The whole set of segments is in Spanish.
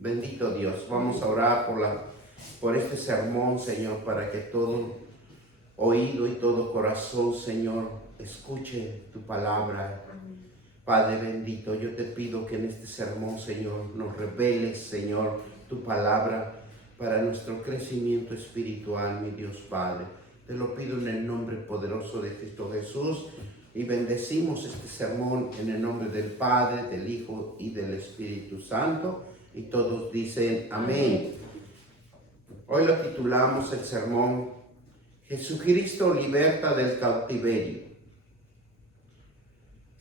Bendito Dios, vamos a orar por este sermón, Señor, para que todo oído y todo corazón, Señor, escuche tu palabra. Padre bendito, yo te pido que en este sermón, Señor, nos reveles, Señor, tu palabra para nuestro crecimiento espiritual, mi Dios Padre. Te lo pido en el nombre poderoso de Cristo Jesús y bendecimos este sermón en el nombre del Padre, del Hijo y del Espíritu Santo. Y todos dicen amén. Hoy lo titulamos el sermón Jesucristo liberta del cautiverio.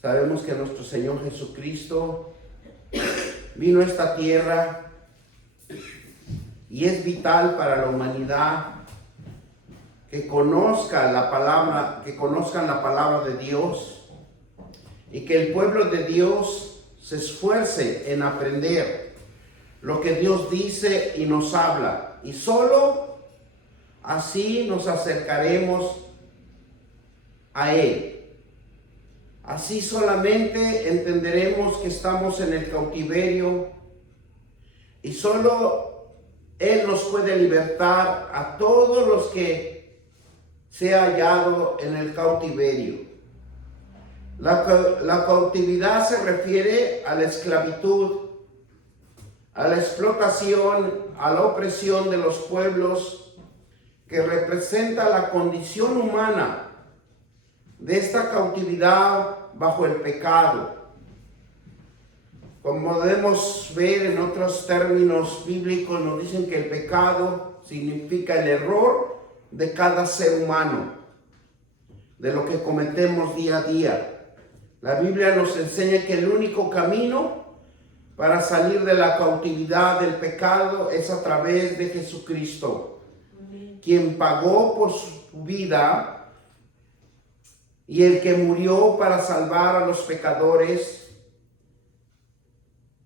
Sabemos que nuestro Señor Jesucristo vino a esta tierra y es vital para la humanidad que conozcan la palabra de Dios y que el pueblo de Dios se esfuerce en aprender lo que Dios dice y nos habla, y solo así nos acercaremos a Él. Así solamente entenderemos que estamos en el cautiverio y solo Él nos puede libertar a todos los que se ha hallado en el cautiverio. La cautividad se refiere a la esclavitud, a la explotación, a la opresión de los pueblos, que representa la condición humana de esta cautividad bajo el pecado. Como podemos ver en otros términos bíblicos, nos dicen que el pecado significa el error de cada ser humano, de lo que cometemos día a día. La Biblia nos enseña que el único camino para salir de la cautividad del pecado es a través de Jesucristo, quien pagó por su vida y el que murió para salvar a los pecadores,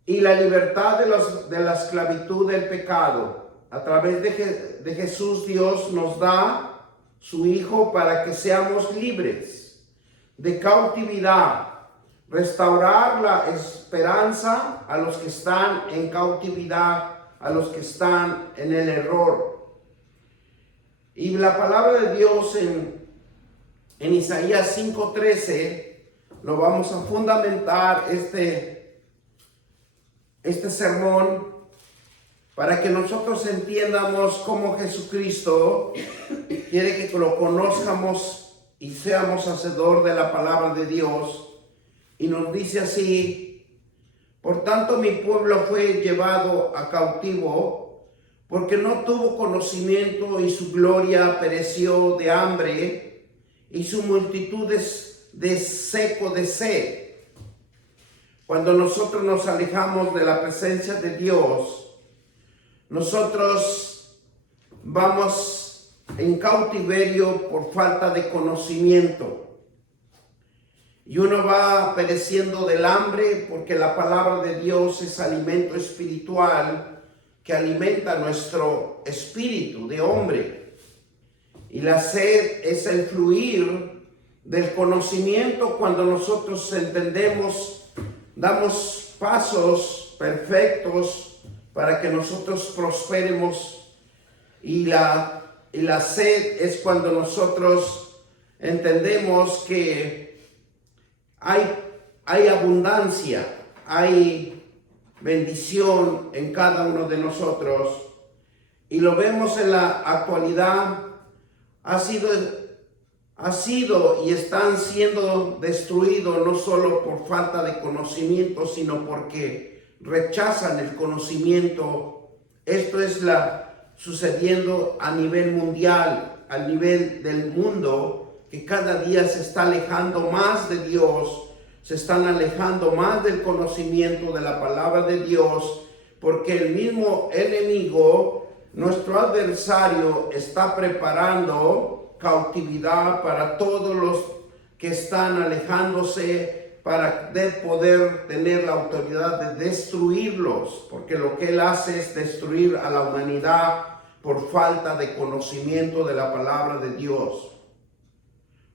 y la libertad de la esclavitud del pecado. A través de Jesús, Dios nos da su Hijo para que seamos libres de cautividad, restaurar la esperanza a los que están en cautividad, a los que están en el error. Y la palabra de Dios en Isaías 5:13 lo vamos a fundamentar este sermón para que nosotros entiendamos cómo Jesucristo quiere que lo conozcamos y seamos hacedor de la palabra de Dios. Y nos dice así: por tanto mi pueblo fue llevado a cautivo, porque no tuvo conocimiento, y su gloria pereció de hambre, y su multitud de seco de sed. Cuando nosotros nos alejamos de la presencia de Dios, nosotros vamos en cautiverio por falta de conocimiento. Y uno va pereciendo del hambre, porque la palabra de Dios es alimento espiritual que alimenta nuestro espíritu de hombre. Y la sed es el fluir del conocimiento cuando nosotros entendemos, damos pasos perfectos para que nosotros prosperemos. Y la sed es cuando nosotros entendemos que hay abundancia, hay bendición en cada uno de nosotros, y lo vemos en la actualidad. Ha sido y están siendo destruidos no solo por falta de conocimiento, sino porque rechazan el conocimiento. Esto es sucediendo a nivel mundial, a nivel del mundo, que cada día se está alejando más de Dios, se están alejando más del conocimiento de la palabra de Dios, porque el mismo enemigo, nuestro adversario, está preparando cautividad para todos los que están alejándose, para poder tener la autoridad de destruirlos, porque lo que él hace es destruir a la humanidad por falta de conocimiento de la palabra de Dios.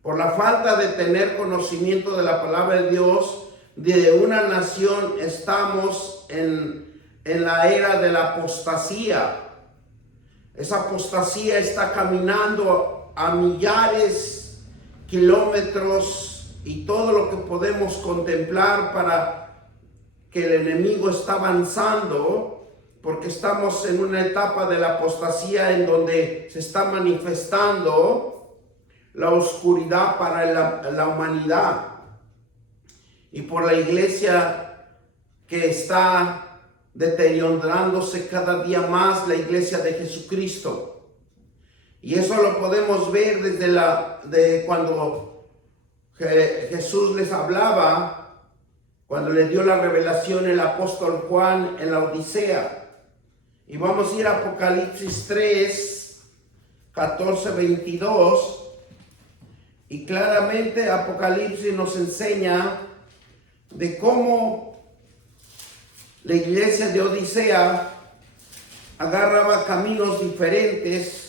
Por la falta de tener conocimiento de la palabra de Dios, de una nación estamos en en la era de la apostasía. Esa apostasía está caminando a millares de kilómetros y todo lo que podemos contemplar para que el enemigo está avanzando, porque estamos en una etapa de la apostasía en donde se está manifestando la oscuridad para la humanidad y por la iglesia que está deteriorándose cada día más, la iglesia de Jesucristo. Y eso lo podemos ver desde cuando Jesús les hablaba, cuando le dio la revelación el apóstol Juan en la Odisea. Y vamos a ir a Apocalipsis 3, 14, 22. Y claramente Apocalipsis nos enseña de cómo la iglesia de Odisea agarraba caminos diferentes,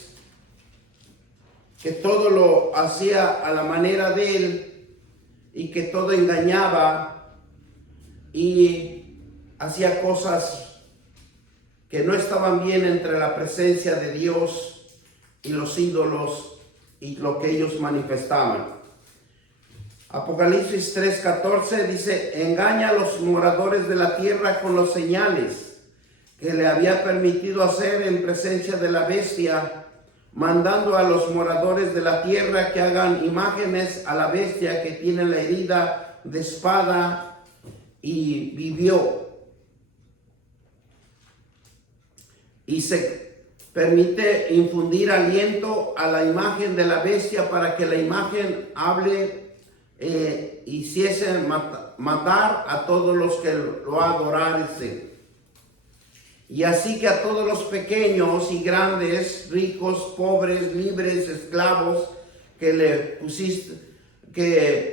que todo lo hacía a la manera de él y que todo engañaba y hacía cosas que no estaban bien entre la presencia de Dios y los ídolos y lo que ellos manifestaban. Apocalipsis 3:14 dice: engaña a los moradores de la tierra con las señales que le había permitido hacer en presencia de la bestia, mandando a los moradores de la tierra que hagan imágenes a la bestia que tiene la herida de espada y vivió. Y se permite infundir aliento a la imagen de la bestia para que la imagen hable hiciese matar a todos los que lo adorarse. Y así que a todos los pequeños y grandes, ricos, pobres, libres, esclavos, que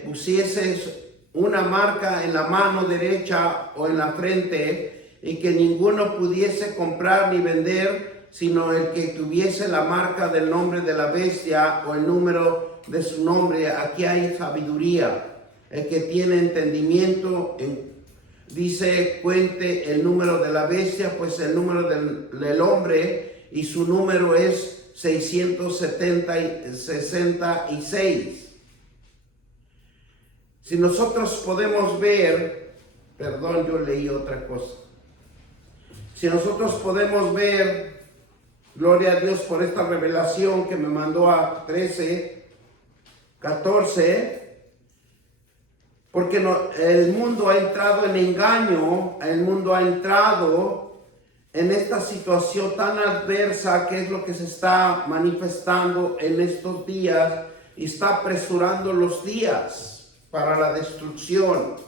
pusieses una marca en la mano derecha o en la frente, y que ninguno pudiese comprar ni vender, sino el que tuviese la marca del nombre de la bestia o el número de su nombre. Aquí hay sabiduría. El que tiene entendimiento, dice, cuente el número de la bestia, pues el número del hombre, y su número es 666. Si nosotros podemos ver, perdón, yo leí otra cosa. Si nosotros podemos ver, gloria a Dios por esta revelación que me mandó a 13:14, porque el mundo ha entrado en engaño, el mundo ha entrado en esta situación tan adversa que es lo que se está manifestando en estos días y está apresurando los días para la destrucción.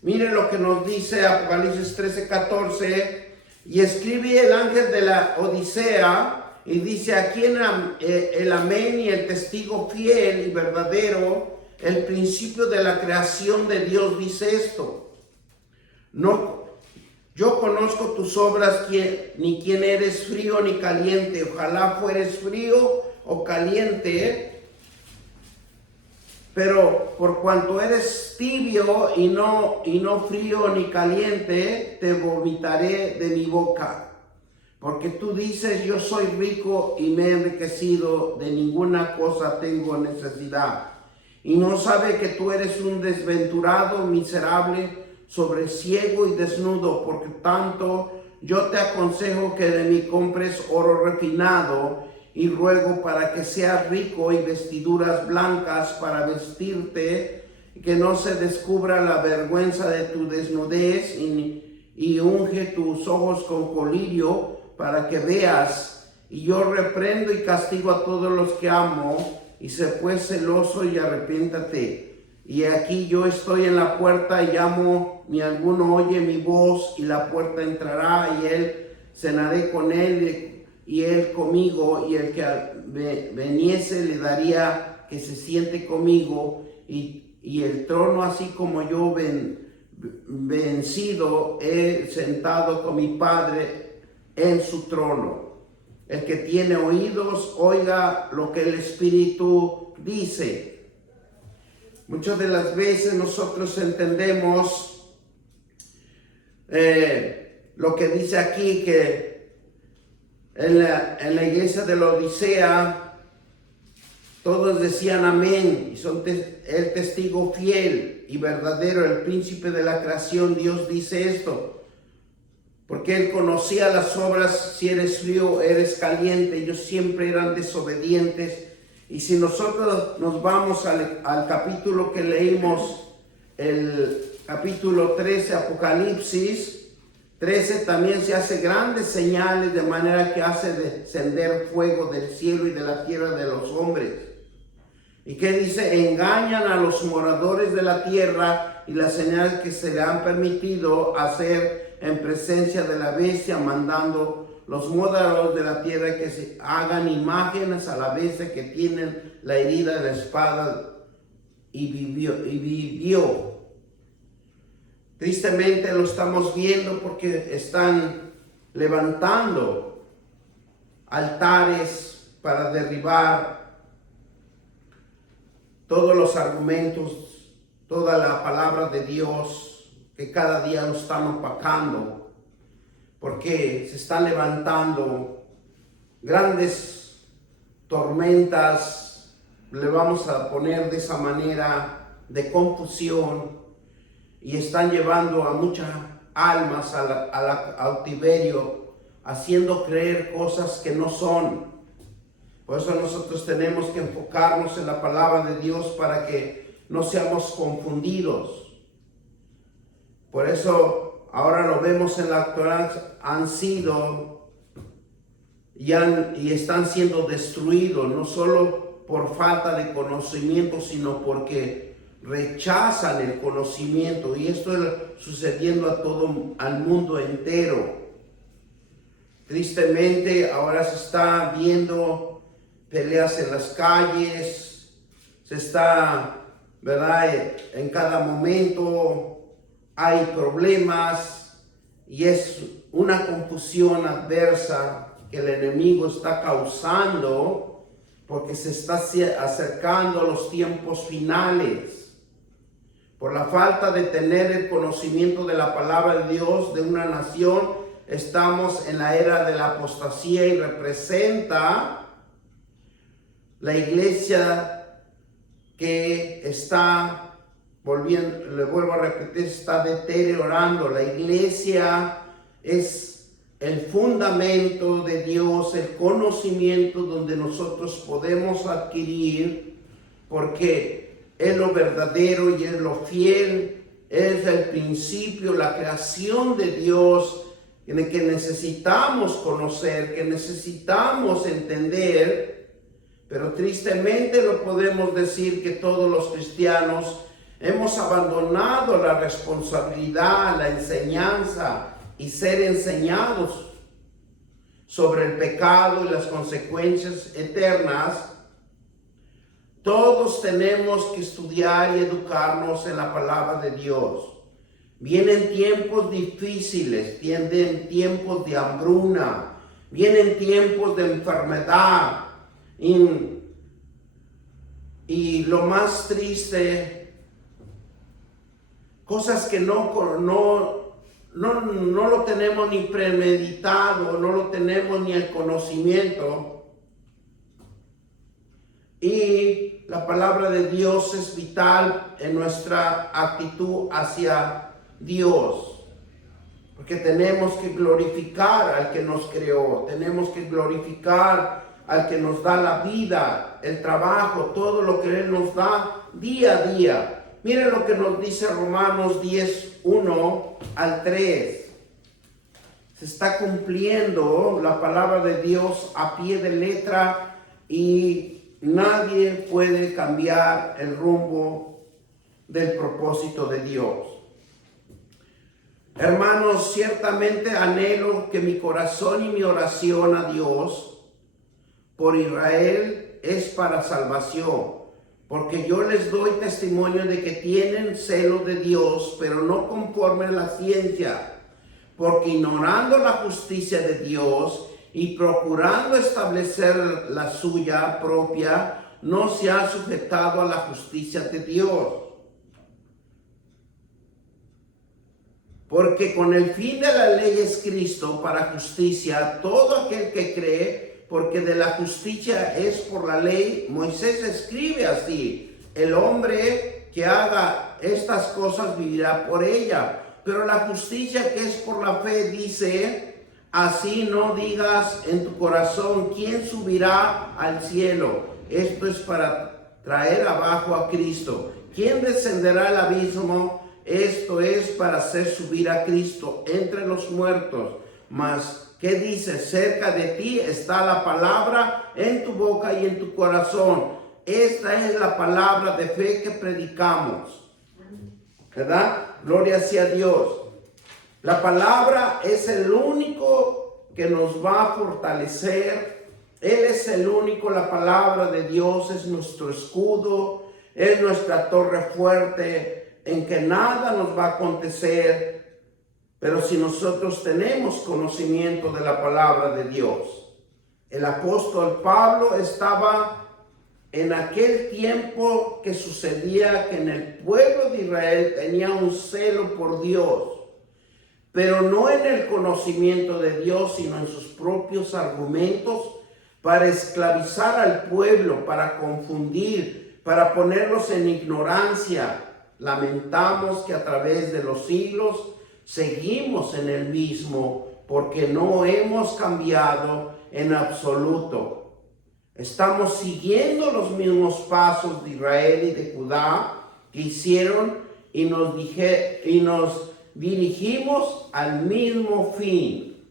Miren lo que nos dice Apocalipsis 13:14. Y escribe el ángel de la Odisea y dice: aquí en el amén y el testigo fiel y verdadero, el principio de la creación de Dios, dice esto: no, yo conozco tus obras, ni quién eres, frío ni caliente. Ojalá fueres frío o caliente, pero por cuanto eres tibio y no frío ni caliente, te vomitaré de mi boca. Porque tú dices: yo soy rico y me he enriquecido, de ninguna cosa tengo necesidad. Y no sabe que tú eres un desventurado, miserable, ciego y desnudo. Porque tanto yo te aconsejo que de mí compres oro refinado, y ruego para que seas rico, y vestiduras blancas para vestirte, que no se descubra la vergüenza de tu desnudez, y unge tus ojos con colirio para que veas. Y yo reprendo y castigo a todos los que amo, y sé pues celoso y arrepiéntate. Y aquí yo estoy en la puerta y llamo, ni alguno oye mi voz, y la puerta entrará, y él cenaré con él y él conmigo, y el que veniese le daría que se siente conmigo, y el trono, así como yo vencido he sentado con mi Padre en su trono. El que tiene oídos, oiga lo que el Espíritu dice. Muchas de las veces nosotros entendemos lo que dice aquí, que en la iglesia de la Odisea todos decían amén, y son el testigo fiel y verdadero, el príncipe de la creación. Dios dice esto, porque Él conocía las obras, si eres frío, eres caliente. Ellos siempre eran desobedientes. Y si nosotros nos vamos al capítulo que leímos, el capítulo 13, Apocalipsis 13, también se hace grandes señales, de manera que hace descender fuego del cielo y de la tierra de los hombres. ¿Y qué dice? Engañan a los moradores de la tierra, y las señales que se le han permitido hacer en presencia de la bestia, mandando los moradores de la tierra que se hagan imágenes a la bestia que tienen la herida de la espada, y vivió. Tristemente lo estamos viendo, porque están levantando altares para derribar todos los argumentos, toda la palabra de Dios, que cada día lo están opacando, porque se están levantando grandes tormentas, le vamos a poner de esa manera, de confusión, y están llevando a muchas almas al cautiverio, haciendo creer cosas que no son. Por eso nosotros tenemos que enfocarnos en la palabra de Dios, para que no seamos confundidos. Por eso ahora lo vemos en la actualidad, han sido y están siendo destruidos, no solo por falta de conocimiento, sino porque rechazan el conocimiento. Y esto es sucediendo al mundo entero. Tristemente ahora se está viendo peleas en las calles, se está, ¿verdad? En cada momento hay problemas, y es una confusión adversa que el enemigo está causando, porque se está acercando a los tiempos finales. Por la falta de tener el conocimiento de la palabra de Dios de una nación, estamos en la era de la apostasía, y representa la iglesia que está volviendo, le vuelvo a repetir, está deteriorando. La iglesia es el fundamento de Dios, el conocimiento donde nosotros podemos adquirir, porque es lo verdadero y es lo fiel, es el principio, la creación de Dios, en el que necesitamos conocer, que necesitamos entender. Pero tristemente lo podemos decir, que todos los cristianos hemos abandonado la responsabilidad, la enseñanza y ser enseñados sobre el pecado y las consecuencias eternas. Todos tenemos que estudiar y educarnos en la palabra de Dios. Vienen tiempos difíciles, vienen tiempos de hambruna, vienen tiempos de enfermedad. Y lo más triste, cosas que no lo tenemos ni premeditado, no lo tenemos ni el conocimiento. Y la palabra de Dios es vital en nuestra actitud hacia Dios, porque tenemos que glorificar al que nos creó, tenemos que glorificar al que nos da la vida, el trabajo, todo lo que Él nos da día a día. Miren lo que nos dice Romanos 10, 1 al 3. Se está cumpliendo la palabra de Dios a pie de letra, y nadie puede cambiar el rumbo del propósito de Dios. Hermanos, ciertamente anhelo que mi corazón y mi oración a Dios por Israel es para salvación, porque yo les doy testimonio de que tienen celo de Dios, pero no conforme a la ciencia, porque ignorando la justicia de Dios y procurando establecer la suya propia, no se ha sujetado a la justicia de Dios. Porque con el fin de la ley es Cristo para justicia a todo aquel que cree, porque de la justicia es por la ley. Moisés escribe así: el hombre que haga estas cosas vivirá por ella. Pero la justicia que es por la fe dice: así no digas en tu corazón, ¿quién subirá al cielo? Esto es para traer abajo a Cristo. ¿Quién descenderá al abismo? Esto es para hacer subir a Cristo entre los muertos. Mas, ¿qué dice? Cerca de ti está la palabra en tu boca y en tu corazón. Esta es la palabra de fe que predicamos. ¿Verdad? Gloria sea a Dios. La palabra es el único que nos va a fortalecer. Él es el único, la palabra de Dios es nuestro escudo, es nuestra torre fuerte, en que nada nos va a acontecer, pero si nosotros tenemos conocimiento de la palabra de Dios. El apóstol Pablo estaba en aquel tiempo que sucedía que en el pueblo de Israel tenía un celo por Dios, pero no en el conocimiento de Dios, sino en sus propios argumentos para esclavizar al pueblo, para confundir, para ponerlos en ignorancia. Lamentamos que a través de los siglos seguimos en el mismo, porque no hemos cambiado en absoluto. Estamos siguiendo los mismos pasos de Israel y de Judá que hicieron y nos dirigimos al mismo fin,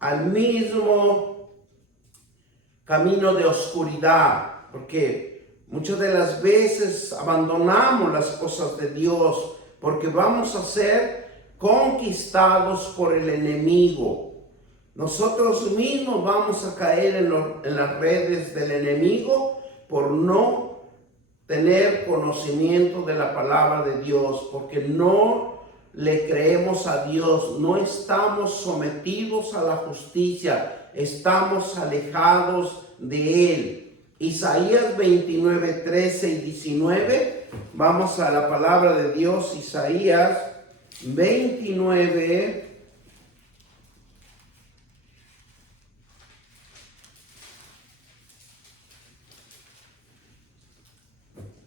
al mismo camino de oscuridad, porque muchas de las veces abandonamos las cosas de Dios porque vamos a ser conquistados por el enemigo. Nosotros mismos vamos a caer en las redes del enemigo por no tener conocimiento de la palabra de Dios, porque no le creemos a Dios, no estamos sometidos a la justicia, estamos alejados de Él. Isaías 29, 13 y 19, vamos a la palabra de Dios. Isaías 29,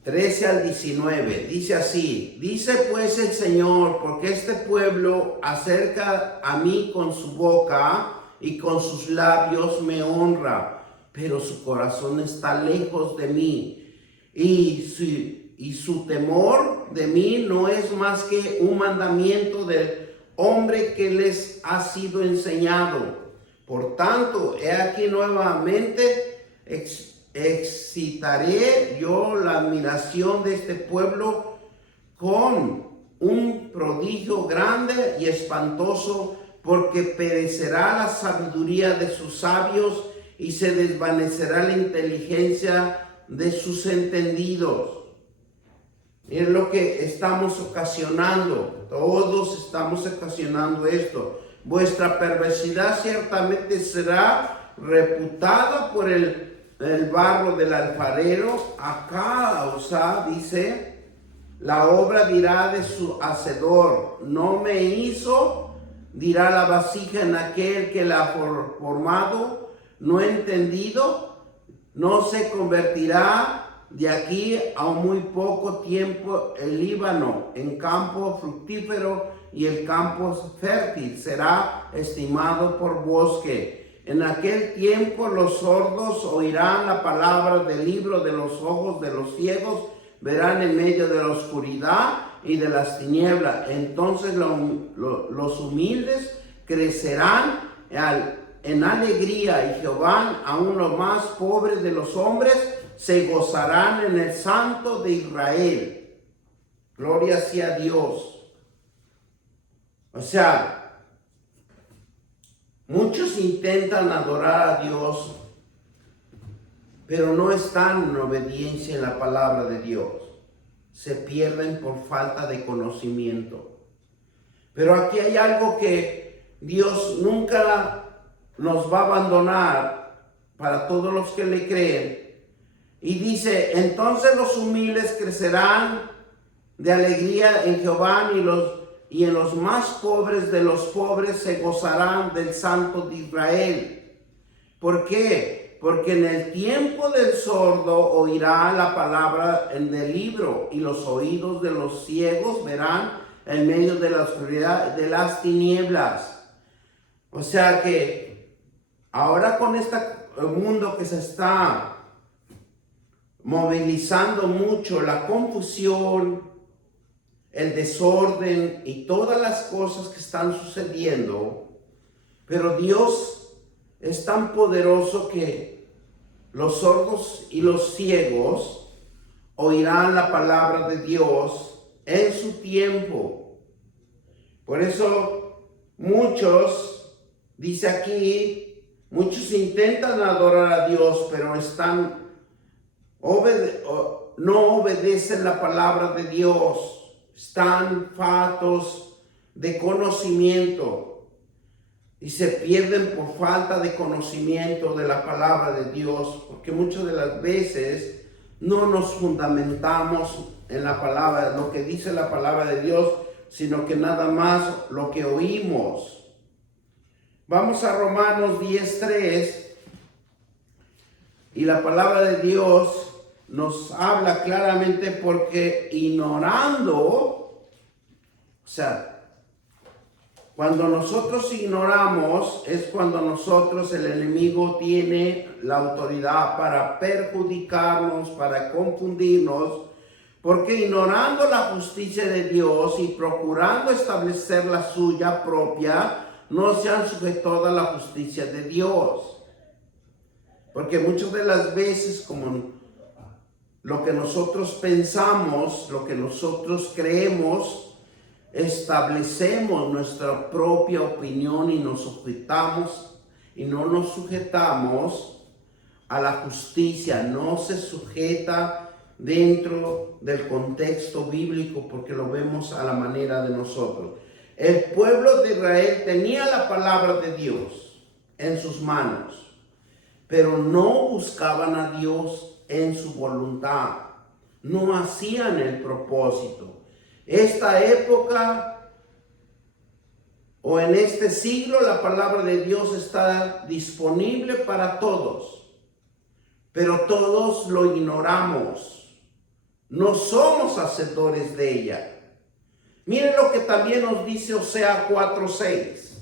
13 al 19, dice así: dice pues el Señor, porque este pueblo acerca a mí con su boca y con sus labios me honra, pero su corazón está lejos de mí, y su temor de mí no es más que un mandamiento del hombre que les ha sido enseñado. Por tanto, he aquí nuevamente excitaré yo la admiración de este pueblo con un prodigio grande y espantoso, porque perecerá la sabiduría de sus sabios y se desvanecerá la inteligencia de sus entendidos. Miren lo que estamos ocasionando. Todos estamos ocasionando esto. Vuestra perversidad ciertamente será reputada por el barro del alfarero. A causa, dice, la obra dirá de su hacedor: no me hizo, dirá la vasija en aquel que la ha formado. No he entendido, no se convertirá de aquí a muy poco tiempo el Líbano en campo fructífero, y el campo fértil será estimado por bosque. En aquel tiempo los sordos oirán la palabra del libro de los ojos de los ciegos, verán en medio de la oscuridad y de las tinieblas. Entonces los humildes crecerán en alegría, y Jehová, aun los más pobres de los hombres, se gozarán en el Santo de Israel. Gloria sea a Dios. O sea, muchos intentan adorar a Dios, pero no están en obediencia en la palabra de Dios. Se pierden por falta de conocimiento. Pero aquí hay algo que Dios nunca nos va a abandonar para todos los que le creen. Y dice: entonces los humildes crecerán de alegría en Jehová, y los y en los más pobres de los pobres se gozarán del Santo de Israel. ¿Por qué? Porque en el tiempo del sordo oirá la palabra del libro, y los oídos de los ciegos verán en medio de la oscuridad de las tinieblas. O sea que ahora con este mundo que se está movilizando mucho, la confusión, el desorden y todas las cosas que están sucediendo, pero Dios es tan poderoso que los sordos y los ciegos oirán la palabra de Dios en su tiempo. Por eso muchos, dice aquí, muchos intentan adorar a Dios, pero no obedecen la palabra de Dios. Están faltos de conocimiento y se pierden por falta de conocimiento de la palabra de Dios, porque muchas de las veces no nos fundamentamos en la palabra, lo que dice la palabra de Dios, sino que nada más lo que oímos. Vamos a Romanos 10:3, y la palabra de Dios nos habla claramente, porque ignorando, o sea, cuando nosotros ignoramos es cuando el enemigo tiene la autoridad para perjudicarnos, para confundirnos, porque ignorando la justicia de Dios y procurando establecer la suya propia, no se han sujetado a la justicia de Dios. Porque muchas de las veces, como lo que nosotros pensamos, lo que nosotros creemos, establecemos nuestra propia opinión y nos sujetamos y no nos sujetamos a la justicia, no se sujeta dentro del contexto bíblico, porque lo vemos a la manera de nosotros. El pueblo de Israel tenía la palabra de Dios en sus manos, pero no buscaban a Dios en su voluntad, no hacían el propósito. Esta época o en este siglo la palabra de Dios está disponible para todos, pero todos lo ignoramos, no somos hacedores de ella. Miren lo que también nos dice Oseas 4:6.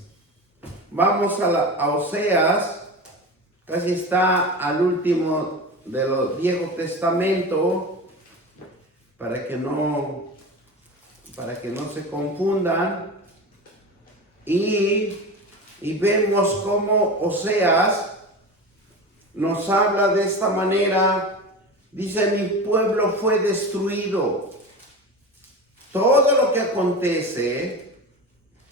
Vamos a Oseas, casi está al último del Viejo Testamento, para que no se confundan, y vemos cómo Oseas nos habla de esta manera. Dice: mi pueblo fue destruido. Todo lo que acontece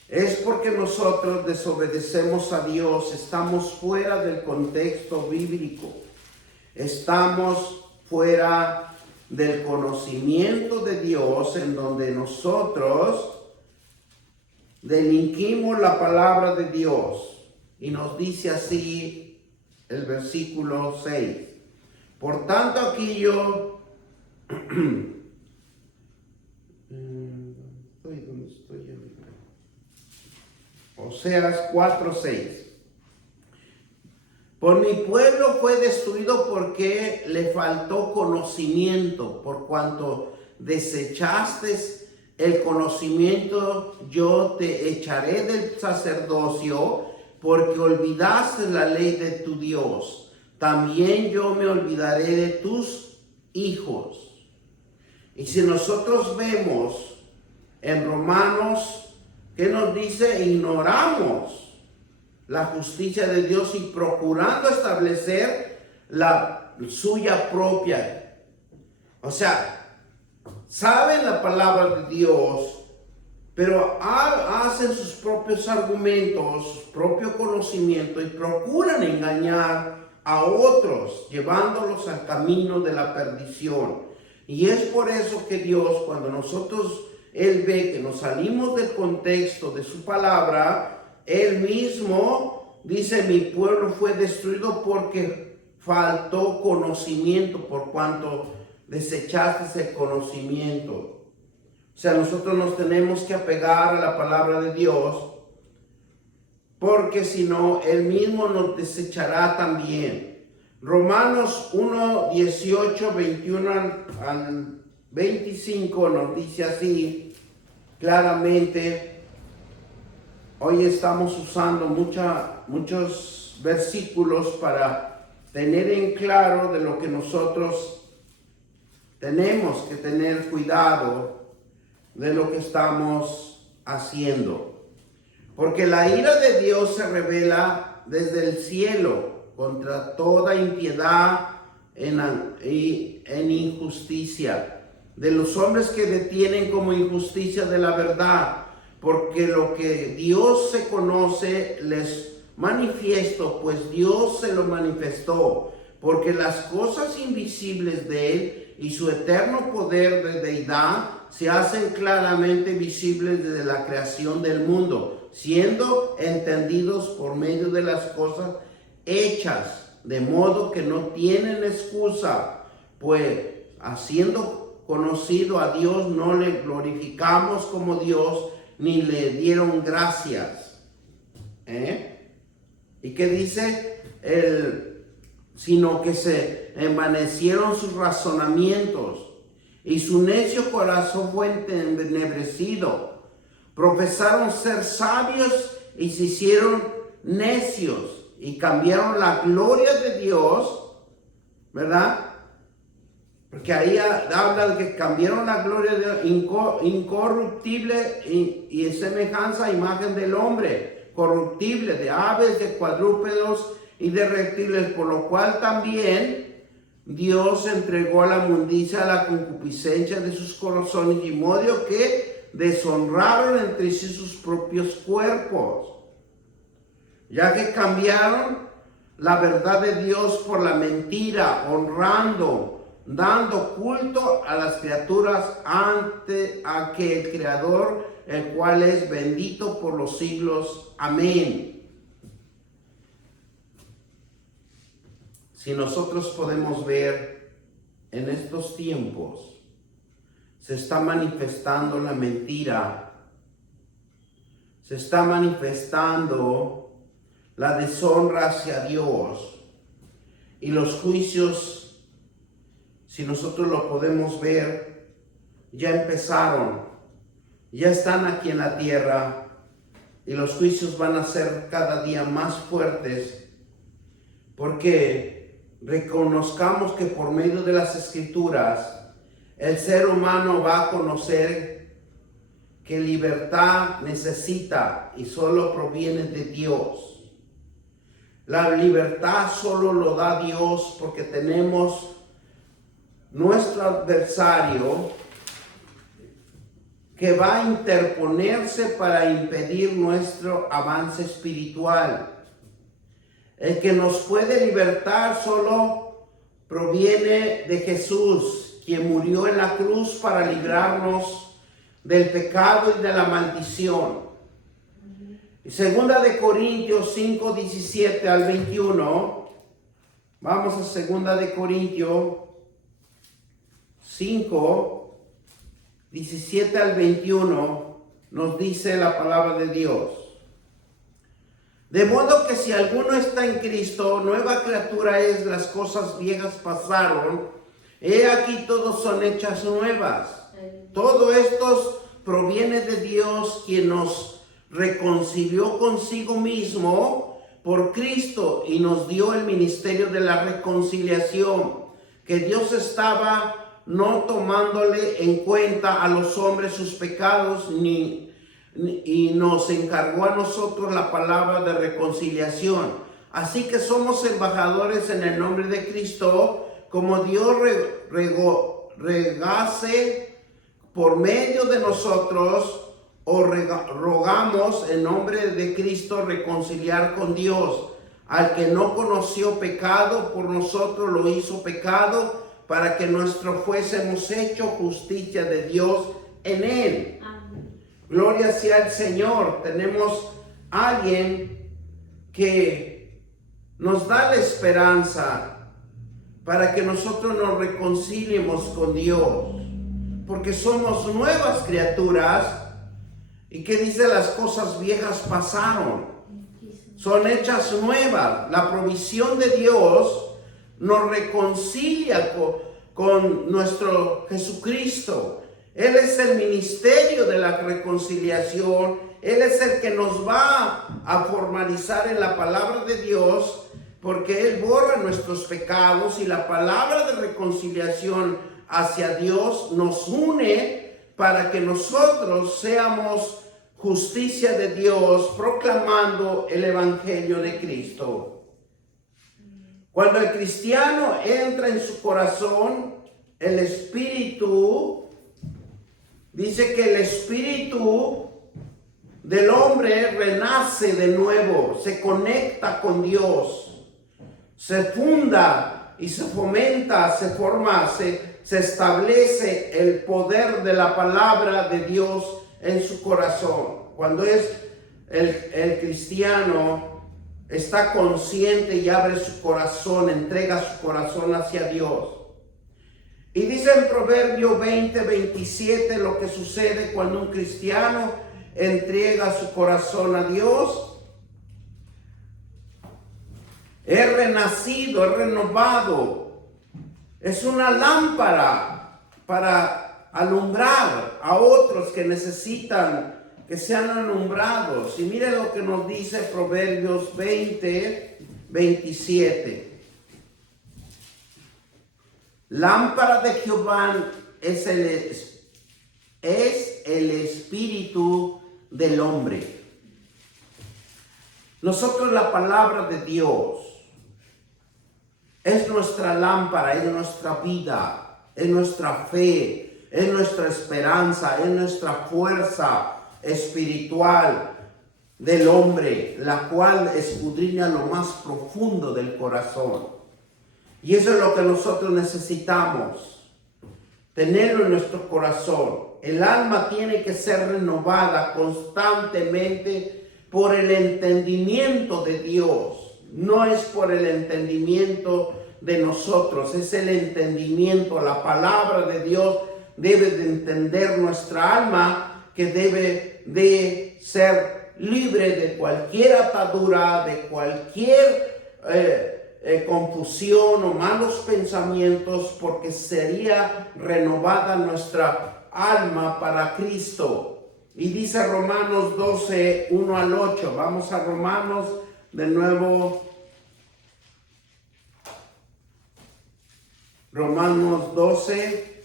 es porque nosotros desobedecemos a Dios, estamos fuera del contexto bíblico. Estamos fuera del conocimiento de Dios, en donde nosotros delinquimos la palabra de Dios. Y nos dice así el versículo 6. Por tanto, aquí yo Oseas 4:6. Por mi pueblo fue destruido porque le faltó conocimiento, por cuanto desechaste el conocimiento, yo te echaré del sacerdocio, porque olvidaste la ley de tu Dios. También yo me olvidaré de tus hijos. Y si nosotros vemos en Romanos, ¿qué nos dice? Ignoramos la justicia de Dios y procurando establecer la suya propia. O sea, saben la palabra de Dios, pero hacen sus propios argumentos, su propio conocimiento, y procuran engañar a otros, llevándolos al camino de la perdición. Y es por eso que Dios, cuando Él ve que nos salimos del contexto de su palabra, Él mismo dice: mi pueblo fue destruido porque faltó conocimiento, por cuanto desechaste ese conocimiento. O sea, nosotros nos tenemos que apegar a la palabra de Dios, porque si no, Él mismo nos desechará también. Romanos 1, 18, 21 al 25 nos dice así claramente. Hoy estamos usando muchos versículos para tener en claro de lo que nosotros tenemos que tener cuidado de lo que estamos haciendo. Porque la ira de Dios se revela desde el cielo contra toda impiedad y en injusticia de los hombres que detienen como injusticia de la verdad. Porque lo que Dios se conoce les manifiesto, pues Dios se lo manifestó. Porque las cosas invisibles de Él y su eterno poder de deidad se hacen claramente visibles desde la creación del mundo, siendo entendidos por medio de las cosas hechas, de modo que no tienen excusa, pues haciendo conocido a Dios no le glorificamos como Dios, ni le dieron gracias. ¿Y qué dice? Sino que se envanecieron sus razonamientos y su necio corazón fue entenebrecido. Profesaron ser sabios y se hicieron necios y cambiaron la gloria de Dios, ¿verdad? Porque ahí habla de que cambiaron la gloria de Dios incorruptible y en semejanza a imagen del hombre, corruptible, de aves, de cuadrúpedos y de reptiles, por lo cual también Dios entregó a la mundicia a la concupiscencia de sus corazones, y modo que deshonraron entre sí sus propios cuerpos, ya que cambiaron la verdad de Dios por la mentira, dando culto a las criaturas ante aquel Creador, el cual es bendito por los siglos. Amén. Si nosotros podemos ver en estos tiempos, se está manifestando la mentira, se está manifestando la deshonra hacia Dios, y los juicios, si nosotros lo podemos ver, ya empezaron, ya están aquí en la tierra, y los juicios van a ser cada día más fuertes, porque reconozcamos que por medio de las Escrituras el ser humano va a conocer que libertad necesita y solo proviene de Dios. La libertad solo lo da Dios, porque tenemos nuestro adversario que va a interponerse para impedir nuestro avance espiritual. El que nos puede libertar solo proviene de Jesús, quien murió en la cruz para librarnos del pecado y de la maldición. Segunda de Corintios 5, 17 al 21. Vamos a Segunda de Corintios 5, 17 al 21. Nos dice la palabra de Dios. De modo que si alguno está en Cristo, nueva criatura es, las cosas viejas pasaron, he aquí todos son hechas nuevas. Todo esto proviene de Dios, quien nos reconcilió consigo mismo por Cristo y nos dio el ministerio de la reconciliación, que Dios estaba no tomándole en cuenta a los hombres sus pecados, y nos encargó a nosotros la palabra de reconciliación. Así que somos embajadores en el nombre de Cristo, como Dios regase por medio de nosotros, rogamos en nombre de Cristo reconciliar con Dios. Al que no conoció pecado, por nosotros lo hizo pecado, para que nosotros fuésemos hecho justicia de Dios en él. Gloria sea al Señor. Tenemos a alguien que nos da la esperanza para que nosotros nos reconciliemos con Dios. porque somos nuevas criaturas. ¿Y qué dice? Las cosas viejas pasaron, son hechas nuevas. La provisión de Dios nos reconcilia con nuestro Jesucristo. Él es el ministerio de la reconciliación. Él es el que nos va a formalizar en la palabra de Dios, porque Él borra nuestros pecados, y la palabra de reconciliación hacia Dios nos une para que nosotros seamos justicia de Dios, proclamando el evangelio de Cristo. Cuando el cristiano entra en su corazón, el espíritu, dice que el espíritu del hombre renace de nuevo, se conecta con Dios, se funda y se fomenta, se forma, se establece el poder de la palabra de Dios en su corazón. Cuando es el cristiano está consciente y abre su corazón, entrega su corazón hacia Dios. Y dice en Proverbio 20:27 lo que sucede cuando un cristiano entrega su corazón a Dios. Es renacido, es renovado. Es una lámpara para alumbrar a otros que necesitan que sean alumbrados. Y mire lo que nos dice Proverbios 20:27. Lámpara de Jehová es el espíritu del hombre. Nosotros, la palabra de Dios es nuestra lámpara, es nuestra vida, es nuestra fe, es nuestra esperanza, es nuestra fuerza espiritual del hombre, la cual escudriña lo más profundo del corazón. Y eso es lo que nosotros necesitamos, tenerlo en nuestro corazón. El alma tiene que ser renovada constantemente por el entendimiento de Dios. No es por el entendimiento de nosotros, es el entendimiento. La palabra de Dios debe de entender nuestra alma, que debe de ser libre de cualquier atadura, de cualquier confusión o malos pensamientos, porque sería renovada nuestra alma para Cristo. Y dice Romanos 12, 1 al 8. Vamos a Romanos de nuevo. Romanos 12,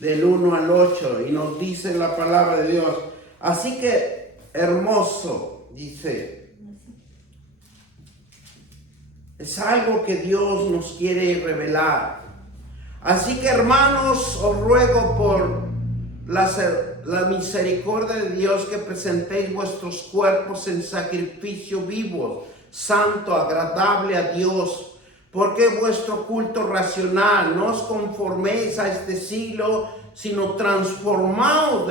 del 1 al 8. Y nos dice la palabra de Dios. Así que, hermoso, dice, es algo que Dios nos quiere revelar. Así que, hermanos, os ruego por la misericordia de Dios que presentéis vuestros cuerpos en sacrificio vivo, santo, agradable a Dios, porque vuestro culto racional. No os conforméis a este siglo, sino transformaos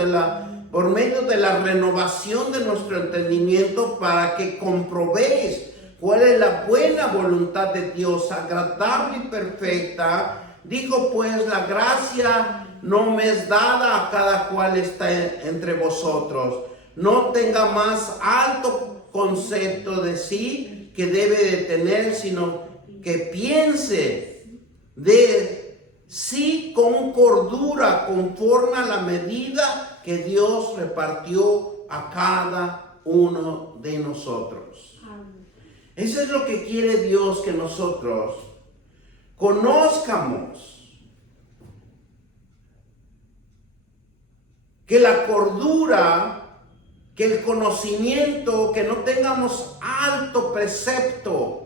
por medio de la renovación de nuestro entendimiento, para que comprobéis cuál es la buena voluntad de Dios, agradable y perfecta. Digo pues, la gracia no me es dada a cada cual está entre vosotros. No tenga más alto concepto de sí que debe de tener, sino que piense de sí con cordura, conforme a la medida que Dios repartió a cada uno de nosotros. Eso es lo que quiere Dios, que nosotros conozcamos, que la cordura, que el conocimiento, que no tengamos alto precepto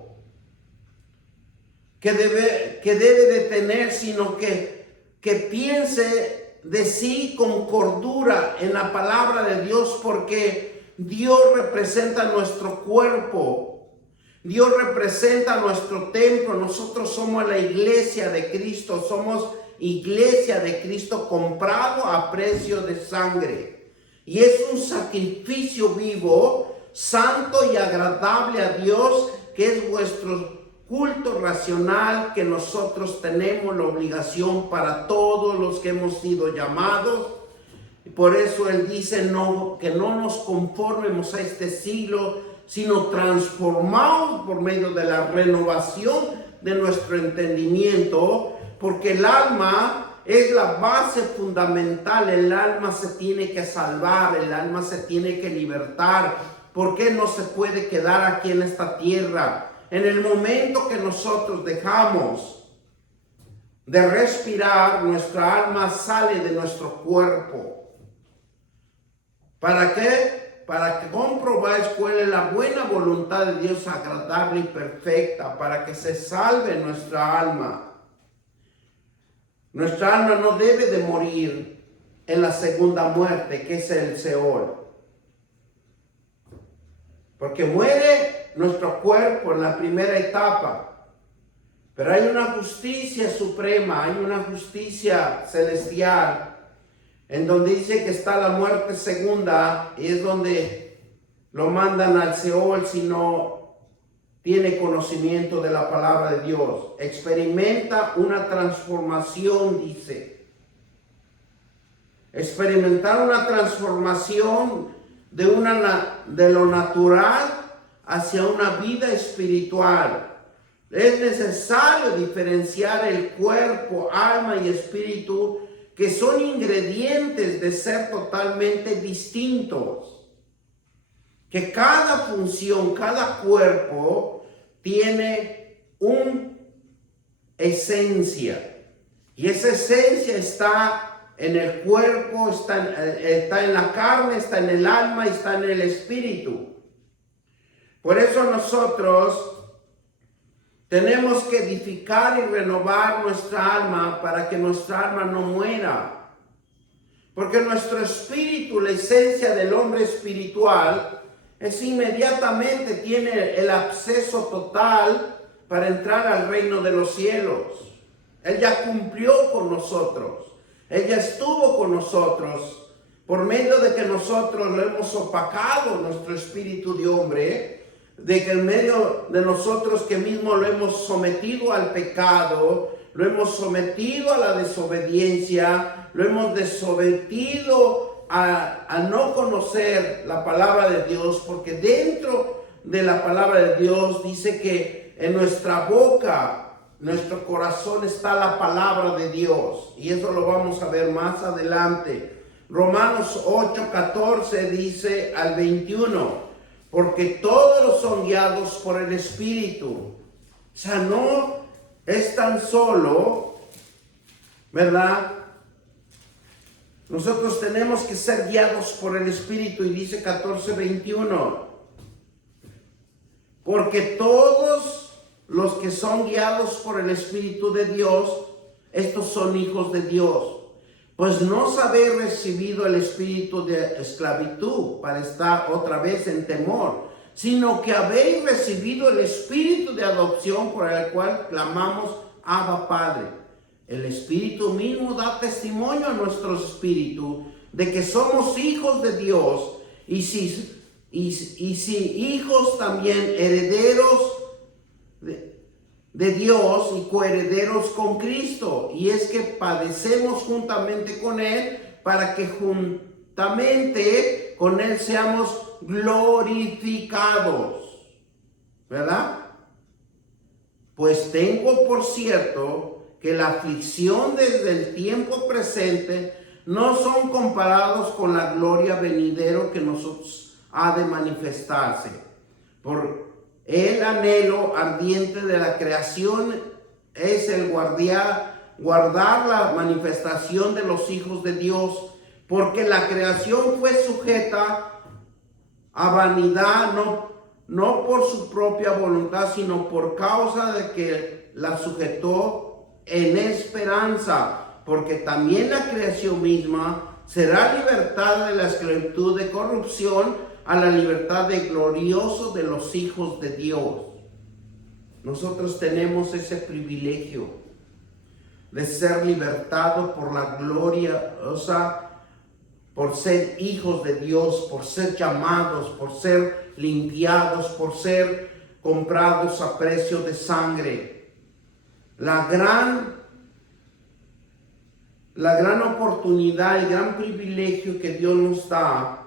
que debe de tener, sino que piense de sí con cordura en la palabra de Dios, porque Dios representa nuestro cuerpo. Dios representa nuestro templo. Nosotros somos la iglesia de Cristo. Somos iglesia de Cristo, comprado a precio de sangre. Y es un sacrificio vivo, santo y agradable a Dios, que es vuestro culto racional que nosotros tenemos la obligación para todos los que hemos sido llamados. Y por eso Él dice que no nos conformemos a este siglo, sino transformados por medio de la renovación de nuestro entendimiento, porque el alma es la base fundamental. El alma se tiene que salvar, el alma se tiene que libertar. ¿Por qué no se puede quedar aquí en esta tierra? En el momento que nosotros dejamos de respirar, nuestra alma sale de nuestro cuerpo. ¿Para qué? Para que comprobáis cuál es la buena voluntad de Dios, agradable y perfecta, para que se salve nuestra alma. Nuestra alma no debe de morir en la segunda muerte, que es el Seol. Porque muere nuestro cuerpo en la primera etapa. Pero hay una justicia suprema, hay una justicia celestial, en donde dice que está la muerte segunda, y es donde lo mandan al Seol si no tiene conocimiento de la palabra de Dios. Experimenta una transformación, dice. Experimentar una transformación de lo natural hacia una vida espiritual. Es necesario diferenciar el cuerpo, alma y espíritu, que son ingredientes de ser totalmente distintos. Que cada función, cada cuerpo tiene una esencia. Y esa esencia está en el cuerpo, está en la carne, está en el alma y está en el espíritu. Por eso nosotros tenemos que edificar y renovar nuestra alma para que nuestra alma no muera. Porque nuestro espíritu, la esencia del hombre espiritual, es inmediatamente tiene el acceso total para entrar al reino de los cielos. Él ya cumplió con nosotros. Ella estuvo con nosotros por medio de que nosotros lo hemos opacado, nuestro espíritu de hombre, de que en medio de nosotros que mismo lo hemos sometido al pecado, lo hemos sometido a la desobediencia, lo hemos sometido a no conocer la palabra de Dios, porque dentro de la palabra de Dios dice que en nuestra boca, nuestro corazón está la palabra de Dios, y eso lo vamos a ver más adelante. Romanos 8:14 dice al 21, porque todos son guiados por el Espíritu. O sea, no es tan solo, ¿verdad? Nosotros tenemos que ser guiados por el Espíritu, y dice 14:21, porque todos los que son guiados por el Espíritu de Dios, estos son hijos de Dios. Pues no os habéis recibido el espíritu de esclavitud para estar otra vez en temor, sino que habéis recibido el espíritu de adopción por el cual clamamos Abba Padre. El Espíritu mismo da testimonio a nuestro espíritu de que somos hijos de Dios, y si hijos, también herederos de Dios y coherederos con Cristo, y es que padecemos juntamente con Él, para que juntamente con Él seamos glorificados, ¿verdad? Pues tengo por cierto que la aflicción desde el tiempo presente no son comparados con la gloria venidero que nosotros ha de manifestarse. Por el anhelo ardiente de la creación es el guardar la manifestación de los hijos de Dios, porque la creación fue sujeta a vanidad, no por su propia voluntad, sino por causa de que la sujetó en esperanza, porque también la creación misma será libertada de la esclavitud de corrupción a la libertad de glorioso de los hijos de Dios. Nosotros tenemos ese privilegio de ser libertados por la gloria, o sea, por ser hijos de Dios, por ser llamados, por ser limpiados, por ser comprados a precio de sangre. La gran oportunidad, el gran privilegio que Dios nos da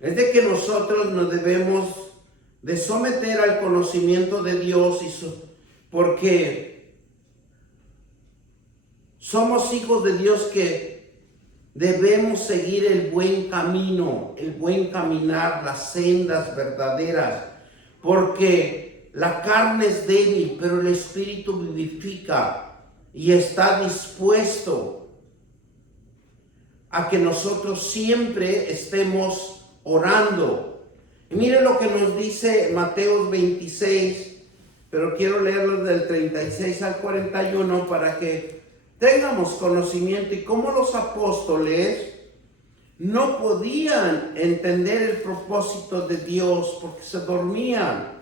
es de que nosotros nos debemos de someter al conocimiento de Dios porque somos hijos de Dios que debemos seguir el buen camino, el buen caminar, las sendas verdaderas, porque la carne es débil, pero el Espíritu vivifica y está dispuesto a que nosotros siempre estemos orando. Y mire lo que nos dice Mateo 26, pero quiero leerlo del 36 al 41 para que tengamos conocimiento y cómo los apóstoles no podían entender el propósito de Dios porque se dormían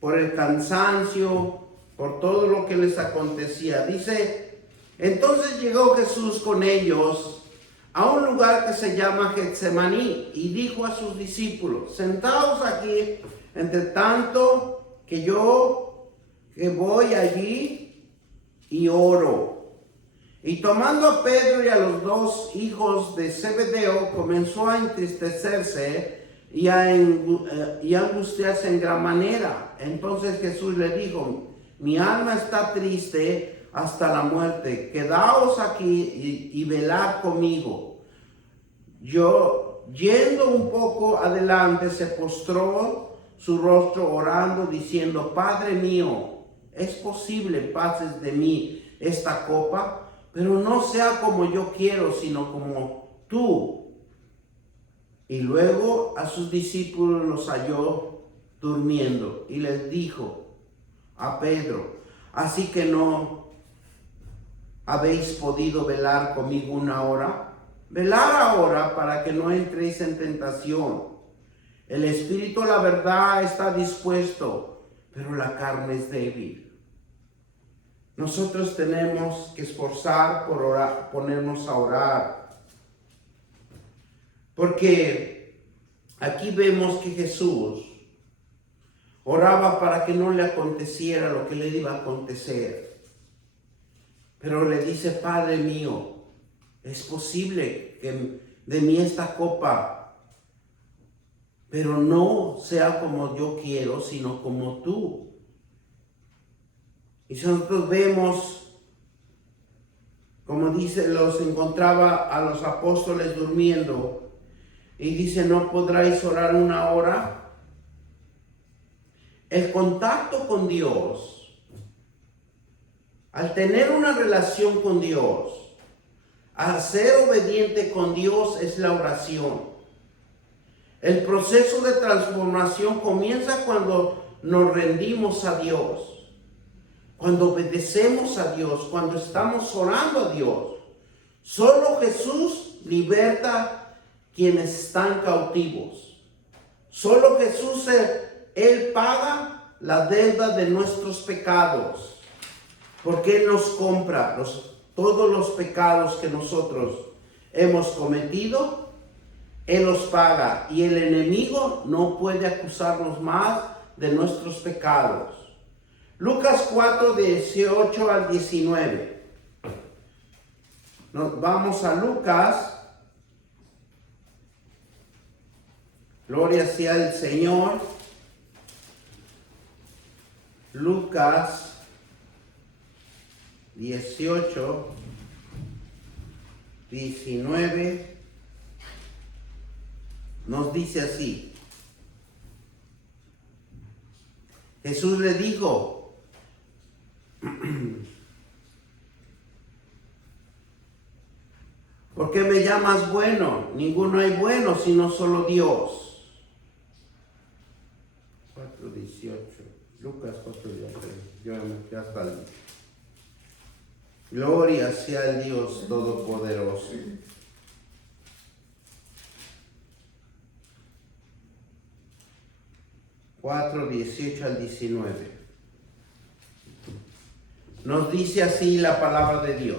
por el cansancio, por todo lo que les acontecía. Dice, entonces llegó Jesús con ellos a un lugar que se llama Getsemaní y dijo a sus discípulos, sentaos aquí, entre tanto que voy allí y oro. Y tomando a Pedro y a los dos hijos de Zebedeo, comenzó a entristecerse y a angustiarse en gran manera. Entonces Jesús le dijo, mi alma está triste hasta la muerte, quedaos aquí y velad conmigo. Yendo un poco adelante, se postró su rostro orando, diciendo, Padre mío, es posible pases de mí esta copa, pero no sea como yo quiero, sino como tú. Y luego a sus discípulos los halló durmiendo y les dijo a Pedro, así que no habéis podido velar conmigo una hora. Velad ahora para que no entréis en tentación. El espíritu, la verdad, está dispuesto, pero la carne es débil. Nosotros tenemos que esforzar por orar, ponernos a orar. Porque aquí vemos que Jesús oraba para que no le aconteciera lo que le iba a acontecer. Pero le dice, Padre mío, es posible que de mí esta copa, pero no sea como yo quiero, sino como tú. Y nosotros vemos, como dice, los encontraba a los apóstoles durmiendo y dice, ¿no podráis orar una hora? El contacto con Dios, al tener una relación con Dios, al ser obediente con Dios es la oración. El proceso de transformación comienza cuando nos rendimos a Dios, cuando obedecemos a Dios, cuando estamos orando a Dios. Solo Jesús liberta quienes están cautivos. Solo Jesús, Él paga la deuda de nuestros pecados, porque Él nos compra todos los pecados que nosotros hemos cometido. Él los paga y el enemigo no puede acusarnos más de nuestros pecados. Lucas 4, 18 al 19. Nos vamos a Lucas. Gloria sea el Señor. Lucas 18, 19. Nos dice así. Jesús le dijo, ¿por qué me llamas bueno? Ninguno hay bueno, sino solo Dios. 4:18. Lucas 4:18. Yo me quedé hasta el... Gloria sea el Dios Todopoderoso. Cuatro, 18 al 19. Nos dice así la palabra de Dios.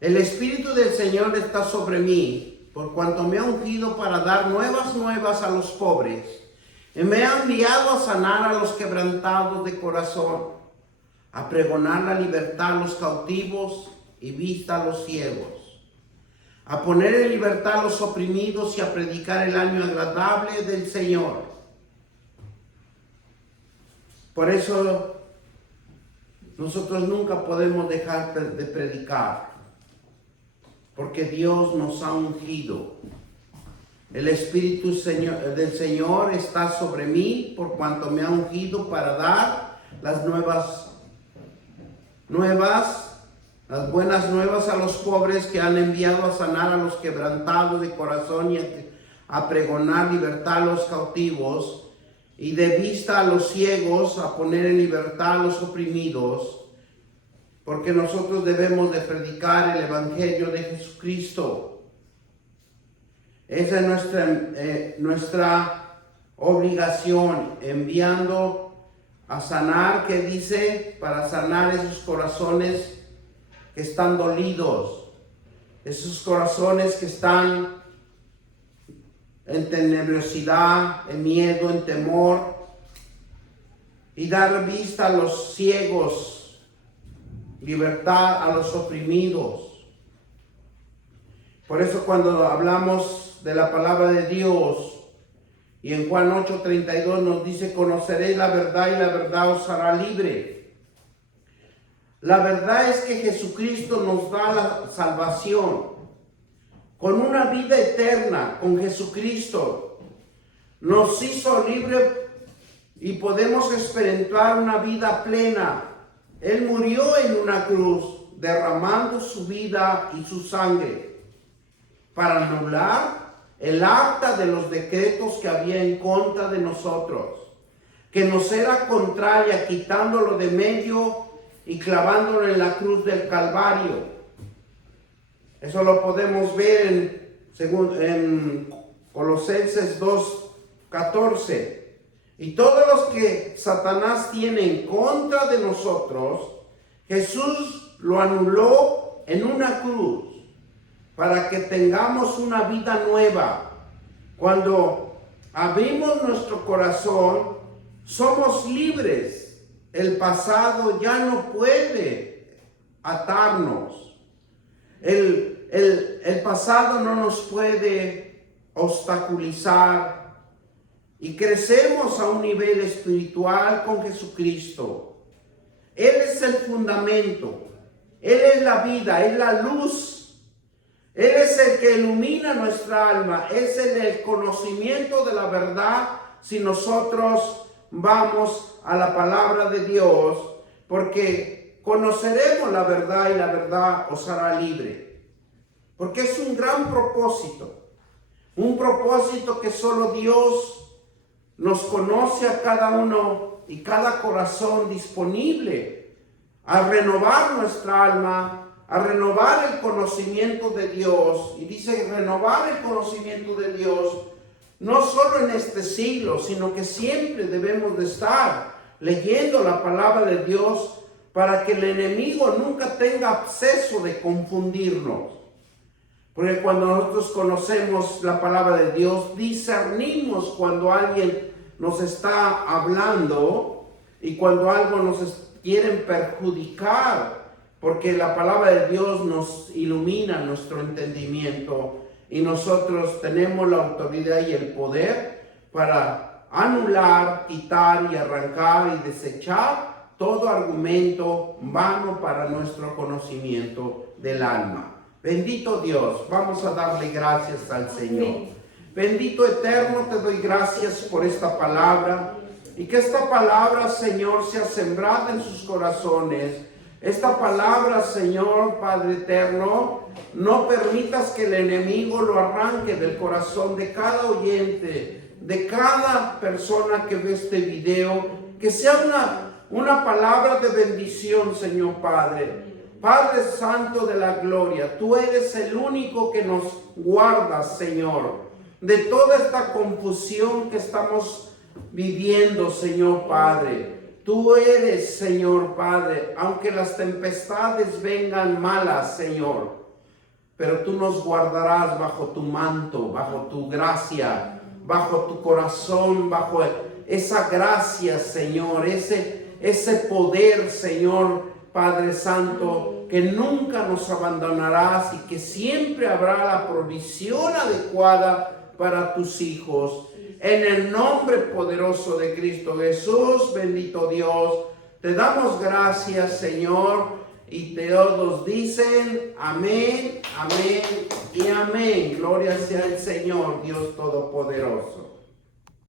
El Espíritu del Señor está sobre mí, por cuanto me ha ungido para dar nuevas a los pobres, y me ha enviado a sanar a los quebrantados de corazón, a pregonar la libertad a los cautivos y vista a los ciegos, a poner en libertad a los oprimidos y a predicar el año agradable del Señor. Por eso nosotros nunca podemos dejar de predicar, porque Dios nos ha ungido. El Espíritu del Señor está sobre mí, por cuanto me ha ungido para dar las las buenas nuevas a los pobres, que han enviado a sanar a los quebrantados de corazón y a pregonar libertad a los cautivos y de vista a los ciegos, a poner en libertad a los oprimidos, porque nosotros debemos de predicar el Evangelio de Jesucristo. Esa es nuestra obligación, enviando a sanar, que dice, para sanar esos corazones que están dolidos, esos corazones que están en tenebrosidad, en miedo, en temor, y dar vista a los ciegos, libertad a los oprimidos. Por eso cuando hablamos de la palabra de Dios, y en Juan 8:32 nos dice, conoceréis la verdad y la verdad os hará libre. La verdad es que Jesucristo nos da la salvación. Con una vida eterna con Jesucristo nos hizo libre y podemos experimentar una vida plena. Él murió en una cruz, derramando su vida y su sangre para anular el acta de los decretos que había en contra de nosotros, que nos era contraria, quitándolo de medio y clavándolo en la cruz del Calvario. Eso lo podemos ver en Colosenses 2:14. Y todos los que Satanás tiene en contra de nosotros, Jesús lo anuló en una cruz para que tengamos una vida nueva. Cuando abrimos nuestro corazón, somos libres. El pasado ya no puede atarnos. El pasado no nos puede obstaculizar, y crecemos a un nivel espiritual con Jesucristo. Él es el fundamento, Él es la vida, Él es la luz, Él es el que ilumina nuestra alma, es el conocimiento de la verdad. Si nosotros vamos a la palabra de Dios, porque conoceremos la verdad y la verdad os hará libre. Porque es un gran propósito, un propósito que solo Dios nos conoce a cada uno y cada corazón disponible a renovar nuestra alma, a renovar el conocimiento de Dios. Y dice renovar el conocimiento de Dios no solo en este siglo, sino que siempre debemos de estar leyendo la palabra de Dios para que el enemigo nunca tenga acceso de confundirnos. Porque cuando nosotros conocemos la palabra de Dios, discernimos cuando alguien nos está hablando y cuando algo nos quieren perjudicar, porque la palabra de Dios nos ilumina nuestro entendimiento y nosotros tenemos la autoridad y el poder para anular, quitar y arrancar y desechar todo argumento vano para nuestro conocimiento del alma. Bendito Dios, vamos a darle gracias al Señor. Bendito Eterno, te doy gracias por esta palabra, y que esta palabra, Señor, sea sembrada en sus corazones. Esta palabra, Señor, Padre Eterno, no permitas que el enemigo lo arranque del corazón de cada oyente, de cada persona que ve este video, que sea una palabra de bendición, Señor Padre. Padre Santo de la gloria, tú eres el único que nos guardas, Señor, de toda esta confusión que estamos viviendo, Señor Padre. Tú eres, Señor Padre, aunque las tempestades vengan malas, Señor, pero tú nos guardarás bajo tu manto, bajo tu gracia, bajo tu corazón, bajo esa gracia, Señor, ese poder, Señor, Padre Santo, que nunca nos abandonarás y que siempre habrá la provisión adecuada para tus hijos. En el nombre poderoso de Cristo Jesús, bendito Dios, te damos gracias, Señor, y todos dicen amén, amén y amén. Gloria sea el Señor, Dios Todopoderoso.